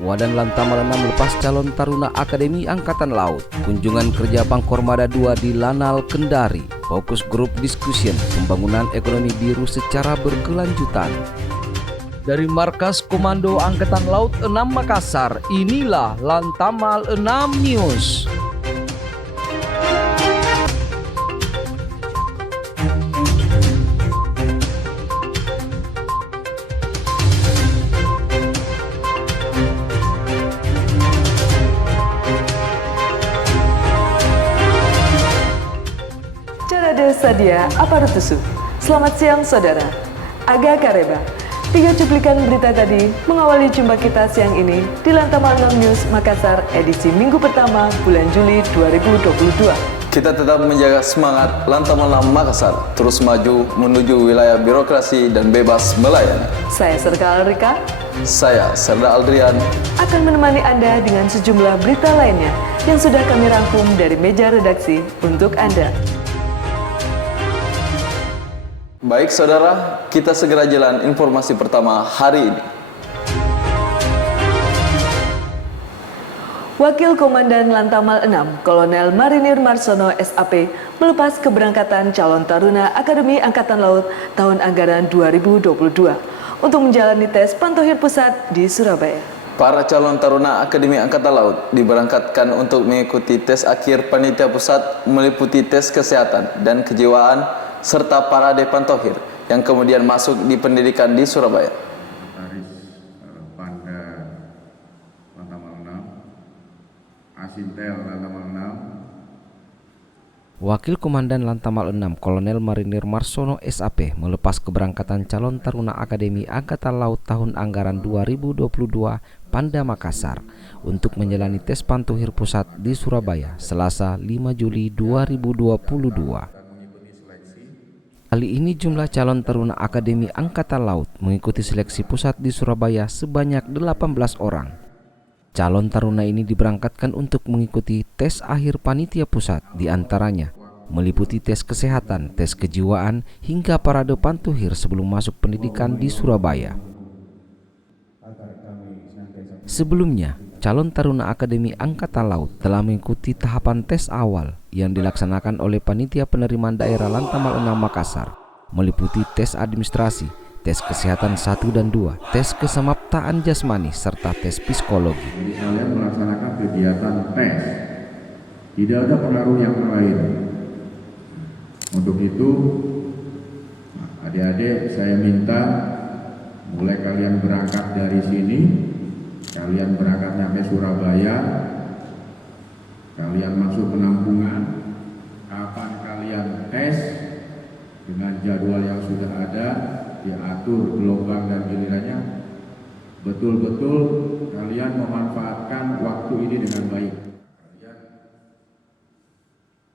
Wadan Lantamal 6 lepas calon taruna Akademi Angkatan Laut. Kunjungan kerja Pangkormada 2 di Lanal, Kendari. Fokus grup discussion pembangunan ekonomi biru secara berkelanjutan. Dari Markas Komando Angkatan Laut 6 Makassar, inilah Lantamal 6 News. Sadia Aparutusu. Selamat siang saudara. Aga Kareba. 3 cuplikan berita tadi mengawali jumpa kita siang ini di Lantamal 6 News Makassar edisi minggu pertama bulan Juli 2022. Kita tetap menjaga semangat Lantamal 6 Makassar terus maju menuju wilayah birokrasi dan bebas melayani. Saya Serka Alrika. Saya Serda Aldrian akan menemani Anda dengan sejumlah berita lainnya yang sudah kami rangkum dari meja redaksi untuk Anda. Baik saudara, kita segera jalan informasi pertama hari ini. Wakil Komandan Lantamal 6, Kolonel Marinir Marsono SAP, melepas keberangkatan calon taruna Akademi Angkatan Laut tahun anggaran 2022 untuk menjalani tes Pantohir Pusat di Surabaya. Para calon taruna Akademi Angkatan Laut diberangkatkan untuk mengikuti tes akhir Panitia Pusat meliputi tes kesehatan dan kejiwaan serta parade Pantohir yang kemudian masuk di pendidikan di Surabaya. Panda Lantamal 6, Asintel Lantamal 6. Wakil Komandan Lantamal 6 Kolonel Marinir Marsono SAP melepas keberangkatan calon taruna Akademi Angkatan Laut tahun anggaran 2022 Panda Makassar untuk menjalani tes Pantohir Pusat di Surabaya Selasa 5 Juli 2022. Kali ini jumlah calon taruna Akademi Angkatan Laut mengikuti seleksi pusat di Surabaya sebanyak 18 orang. Calon taruna ini diberangkatkan untuk mengikuti tes akhir Panitia Pusat, diantaranya meliputi tes kesehatan, tes kejiwaan, hingga parade Pantohir sebelum masuk pendidikan di Surabaya. Sebelumnya, calon taruna Akademi Angkatan Laut telah mengikuti tahapan tes awal yang dilaksanakan oleh Panitia Penerimaan Daerah Lantamal 6 Makassar, meliputi tes administrasi, tes kesehatan 1 dan 2, tes kesamaptaan jasmani, serta tes psikologi. Jadi kalian melaksanakan kegiatan tes, tidak ada pengaruh yang lain. Untuk itu, adik-adik saya minta mulai kalian berangkat dari sini, kalian berangkat sampai Surabaya, kalian masuk penampungan, kapan kalian tes dengan jadwal yang sudah ada, diatur gelombang dan gilirannya, betul-betul kalian memanfaatkan waktu ini dengan baik.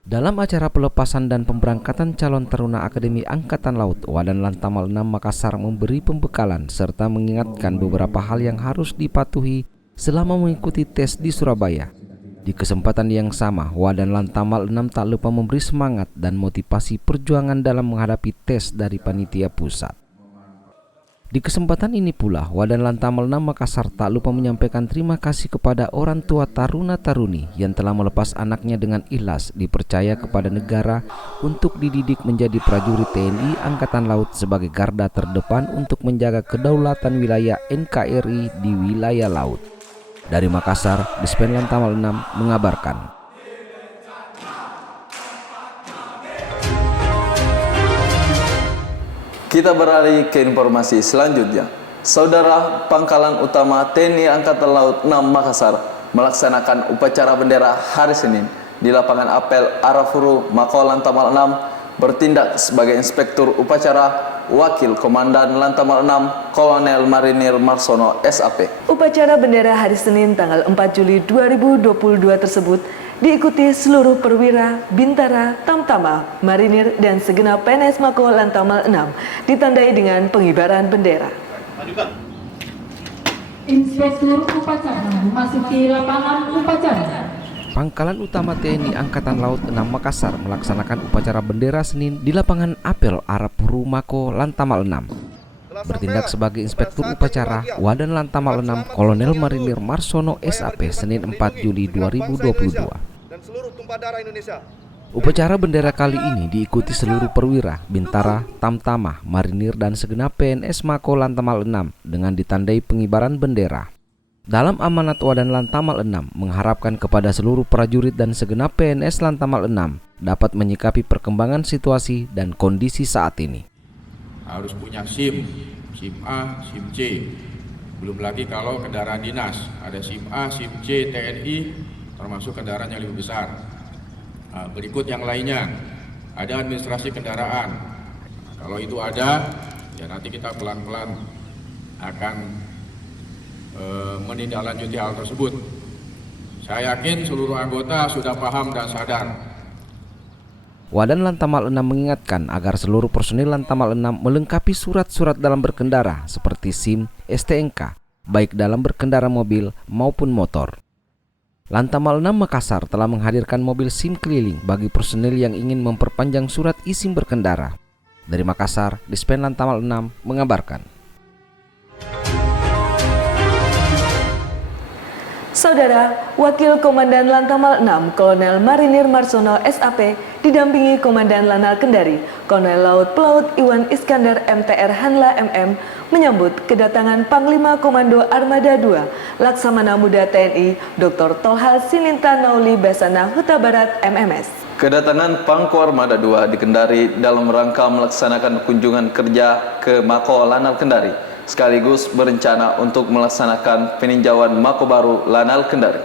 Dalam acara pelepasan dan pemberangkatan calon taruna Akademi Angkatan Laut, Wadan Lantamal 6 Makassar memberi pembekalan serta mengingatkan beberapa hal yang harus dipatuhi selama mengikuti tes di Surabaya. Di kesempatan yang sama, Wadan Lantamal 6 tak lupa memberi semangat dan motivasi perjuangan dalam menghadapi tes dari Panitia Pusat. Di kesempatan ini pula, Wadan Lantamal 6 Makassar tak lupa menyampaikan terima kasih kepada orang tua taruna-taruni yang telah melepas anaknya dengan ikhlas dipercaya kepada negara untuk dididik menjadi prajurit TNI Angkatan Laut sebagai garda terdepan untuk menjaga kedaulatan wilayah NKRI di wilayah laut. Dari Makassar, Dispen Lantamal 6 mengabarkan. Kita beralih ke informasi selanjutnya. Saudara, Pangkalan Utama TNI Angkatan Laut 6 Makassar melaksanakan upacara bendera hari Senin di lapangan apel Arafuru, Mako Lantamal 6 bertindak sebagai inspektur upacara Wakil Komandan Lantamal 6 Kolonel Marinir Marsono SAP. Upacara bendera hari Senin tanggal 4 Juli 2022 tersebut diikuti seluruh perwira, bintara, tamtama, marinir, dan segenap PNS Mako Lantamal 6 ditandai dengan pengibaran bendera. Inspektur upacara memasuki lapangan upacara. Pangkalan Utama TNI Angkatan Laut 6 Makassar melaksanakan upacara bendera Senin di lapangan apel Arafuru Mako Lantamal 6. bertindak sebagai Inspektur Upacara Wadan Lantamal 6 Kolonel Marinir Marsono SAP Senin 4 Juli 2022. Dan seluruh tumpah darah Indonesia. Upacara bendera kali ini diikuti seluruh perwira, bintara, tamtama, marinir dan segenap PNS Mako Lantamal 6 dengan ditandai pengibaran bendera. Dalam amanat Wadan Lantamal 6 mengharapkan kepada seluruh prajurit dan segenap PNS Lantamal 6 dapat menyikapi perkembangan situasi dan kondisi saat ini. Harus punya SIM A, SIM C. Belum lagi kalau kendaraan dinas, ada SIM A, SIM C, TNI, termasuk kendaraan yang lebih besar. Berikut yang lainnya, ada administrasi kendaraan. Kalau itu ada, ya nanti kita pelan-pelan akan menindaklanjuti hal tersebut. Saya yakin seluruh anggota sudah paham dan sadar. Wadan Lantamal 6 mengingatkan agar seluruh personil Lantamal 6 melengkapi surat-surat dalam berkendara seperti SIM, STNK, baik dalam berkendara mobil maupun motor. Lantamal 6 Makassar telah menghadirkan mobil SIM keliling bagi personil yang ingin memperpanjang surat izin berkendara. Dari Makassar, Dispen Lantamal 6 mengabarkan. Saudara, Wakil Komandan Lantamal 6 Kolonel Marinir Marsono SAP didampingi Komandan Lanal Kendari, Kolonel Laut Pelaut Iwan Iskandar MTR Hanla MM menyambut kedatangan Panglima Komando Armada 2 Laksamana Muda TNI Dr. Tolha Sininta Nauli Basana Huta Barat MMS. Kedatangan Pangko Armada 2 di Kendari dalam rangka melaksanakan kunjungan kerja ke Mako Lanal Kendari, sekaligus berencana untuk melaksanakan peninjauan Mako baru Lanal Kendari.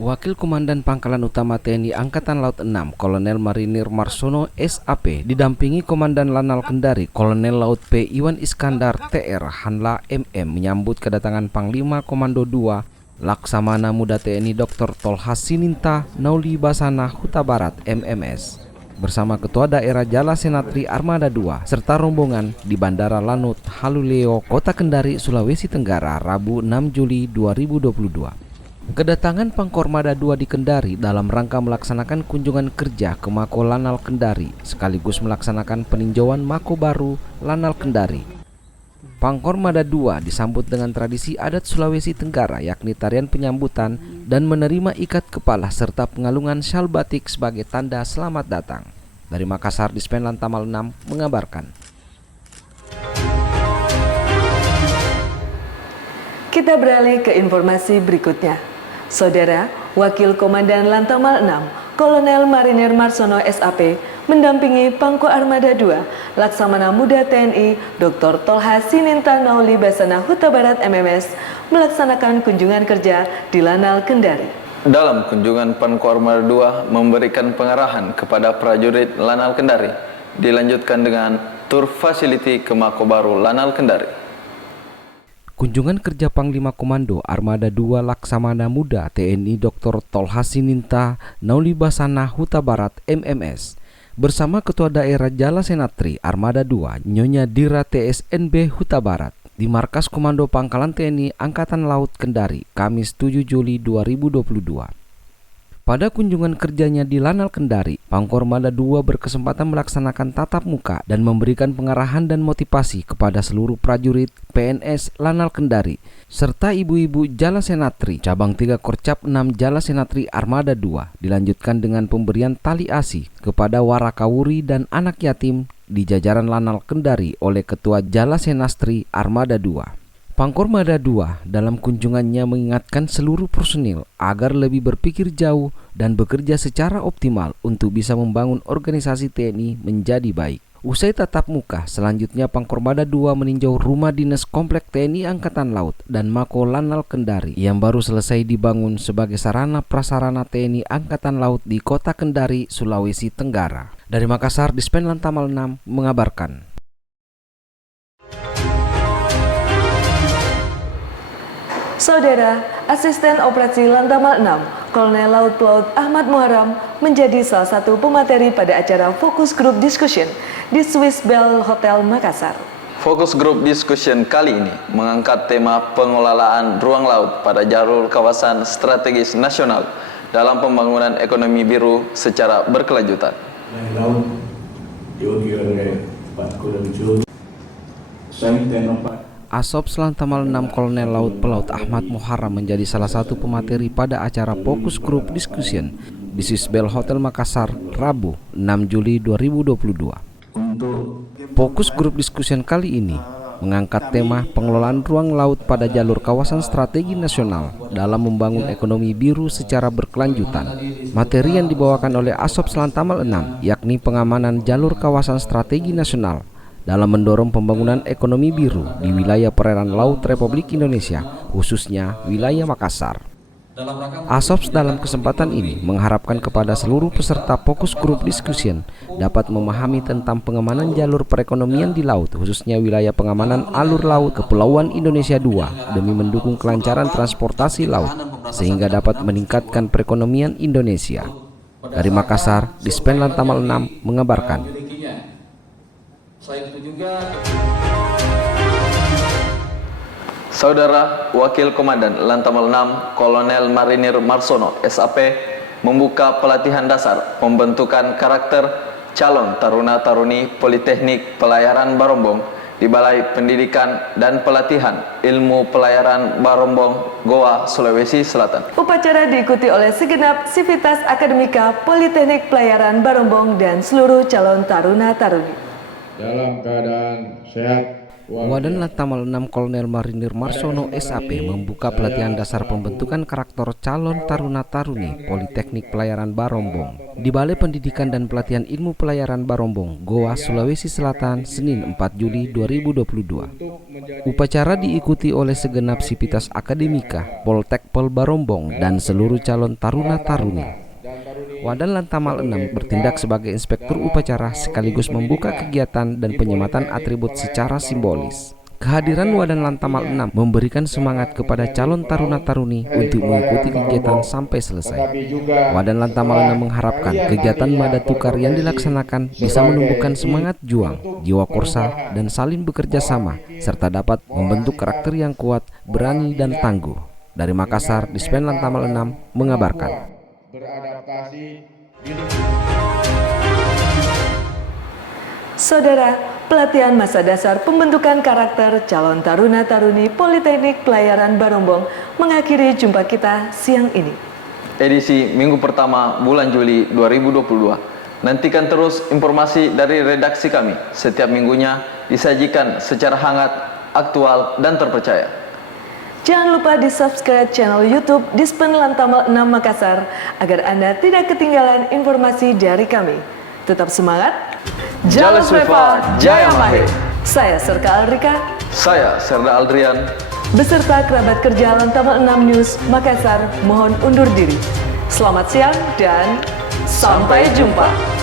Wakil Komandan Pangkalan Utama TNI Angkatan Laut 6 Kolonel Marinir Marsono SAP didampingi Komandan Lanal Kendari Kolonel Laut P Iwan Iskandar TR Hanla MM menyambut kedatangan Panglima Komando 2 Laksamana Muda TNI Dr. Tolha Sininta Nauli Basana Huta Barat MMS bersama Ketua Daerah Jala Senatri Armada 2 serta rombongan di Bandara Lanut Haluleo, Kota Kendari, Sulawesi Tenggara, Rabu 6 Juli 2022. Kedatangan Pangkormada 2 di Kendari dalam rangka melaksanakan kunjungan kerja ke Mako Lanal Kendari sekaligus melaksanakan peninjauan Mako baru Lanal Kendari. Pangkormada 2 disambut dengan tradisi adat Sulawesi Tenggara yakni tarian penyambutan dan menerima ikat kepala serta pengalungan syal batik sebagai tanda selamat datang. Dari Makassar, Dispen Lantamal 6 mengabarkan. Kita beralih ke informasi berikutnya. Saudara, Wakil Komandan Lantamal 6 Kolonel Marinir Marsono SAP mendampingi Pangko Armada 2 Laksamana Muda TNI Dr. Tolha Sininta Nauli Basana Huta Barat MMS melaksanakan kunjungan kerja di Lanal Kendari. Dalam kunjungan Pangko Armada 2 memberikan pengarahan kepada prajurit Lanal Kendari, dilanjutkan dengan tur facility ke Mako baru Lanal Kendari. Kunjungan kerja Panglima Komando Armada 2 Laksamana Muda TNI Dr. Tolha Sininta Nauli Basana Huta Barat MMS bersama Ketua Daerah Jala Senatri Armada 2 Nyonya Dira TSNB Huta Barat di Markas Komando Pangkalan TNI Angkatan Laut Kendari, Kamis 7 Juli 2022. Pada kunjungan kerjanya di Lanal Kendari, Pangkormada 2 berkesempatan melaksanakan tatap muka dan memberikan pengarahan dan motivasi kepada seluruh prajurit PNS Lanal Kendari serta ibu-ibu Jala Senatri Cabang 3 Korcap 6 Jala Senatri Armada 2. Dilanjutkan dengan pemberian tali asi kepada warakawuri dan anak yatim di jajaran Lanal Kendari oleh Ketua Jala Senastri Armada 2. Pangkormada 2 dalam kunjungannya mengingatkan seluruh personil agar lebih berpikir jauh dan bekerja secara optimal untuk bisa membangun organisasi TNI menjadi baik. Usai tatap muka, selanjutnya Pangkormada 2 meninjau rumah dinas komplek TNI Angkatan Laut dan Mako Lanal Kendari yang baru selesai dibangun sebagai sarana prasarana TNI Angkatan Laut di Kota Kendari, Sulawesi Tenggara. Dari Makassar, Dispen Lantamal 6 mengabarkan. Saudara, Asisten Operasi Lantamal 6, Kolonel Laut Pelaut Ahmad Muharam menjadi salah satu pemateri pada acara Focus Group Discussion di Swiss Bell Hotel Makassar. Focus Group Discussion kali ini mengangkat tema pengelolaan ruang laut pada jalur kawasan strategis nasional dalam pembangunan ekonomi biru secara berkelanjutan. Laut diwakili oleh Pak Kolonel Asop Lantamal 6 Kolonel Laut Pelaut Ahmad Muharram menjadi salah satu pemateri pada acara Focus Group Discussion di Sisbel Hotel Makassar, Rabu 6 Juli 2022. Focus Group Discussion kali ini mengangkat tema pengelolaan ruang laut pada jalur kawasan strategi nasional dalam membangun ekonomi biru secara berkelanjutan. Materi yang dibawakan oleh Asop Lantamal 6 yakni pengamanan jalur kawasan strategi nasional dalam mendorong pembangunan ekonomi biru di wilayah perairan laut Republik Indonesia, khususnya wilayah Makassar. Asop dalam kesempatan ini mengharapkan kepada seluruh peserta Focus Group Discussion dapat memahami tentang pengamanan jalur perekonomian di laut, khususnya wilayah pengamanan alur laut Kepulauan Indonesia II demi mendukung kelancaran transportasi laut sehingga dapat meningkatkan perekonomian Indonesia. Dari Makassar, Dispen Lantamal 6 mengabarkan. Saudara Wakil Komandan Lantamal 6 Kolonel Marinir Marsono SAP membuka pelatihan dasar pembentukan karakter calon taruna-taruni Politeknik Pelayaran Barombong di Balai Pendidikan dan Pelatihan Ilmu Pelayaran Barombong, Goa, Sulawesi Selatan. Upacara diikuti oleh segenap sivitas akademika Politeknik Pelayaran Barombong dan seluruh calon taruna-taruni. Dalam keadaan sehat. Wadan Lantamal 6 Kolonel Marinir Marsono SAP membuka pelatihan dasar pembentukan karakter calon taruna-taruni Politeknik Pelayaran Barombong di Balai Pendidikan dan Pelatihan Ilmu Pelayaran Barombong, Goa, Sulawesi Selatan, Senin 4 Juli 2022. Upacara diikuti oleh segenap sivitas akademika Poltekpol Barombong dan seluruh calon taruna-taruni. Wadan Lantamal 6 bertindak sebagai inspektur upacara sekaligus membuka kegiatan dan penyematan atribut secara simbolis. Kehadiran Wadan Lantamal 6 memberikan semangat kepada calon taruna-taruni untuk mengikuti kegiatan sampai selesai. Wadan Lantamal 6 mengharapkan kegiatan Mada Tukar yang dilaksanakan bisa menumbuhkan semangat juang, jiwa korsa, dan saling bekerja sama, serta dapat membentuk karakter yang kuat, berani, dan tangguh. Dari Makassar, Dispen Lantamal 6 mengabarkan. Saudara, pelatihan masa dasar pembentukan karakter calon taruna-taruni Politeknik Pelayaran Barombong mengakhiri jumpa kita siang ini. Edisi minggu pertama bulan Juli 2022. Nantikan terus informasi dari redaksi kami. Setiap minggunya disajikan secara hangat, aktual, dan terpercaya. Jangan lupa di-subscribe channel YouTube Dispen Lantamal 6 Makassar agar Anda tidak ketinggalan informasi dari kami. Tetap semangat. Jales Weva, Jaya Mahir. Saya Serka Alrika. Saya Serda Aldrian. Beserta kerabat kerja Lantamal 6 News Makassar mohon undur diri. Selamat siang dan sampai jumpa.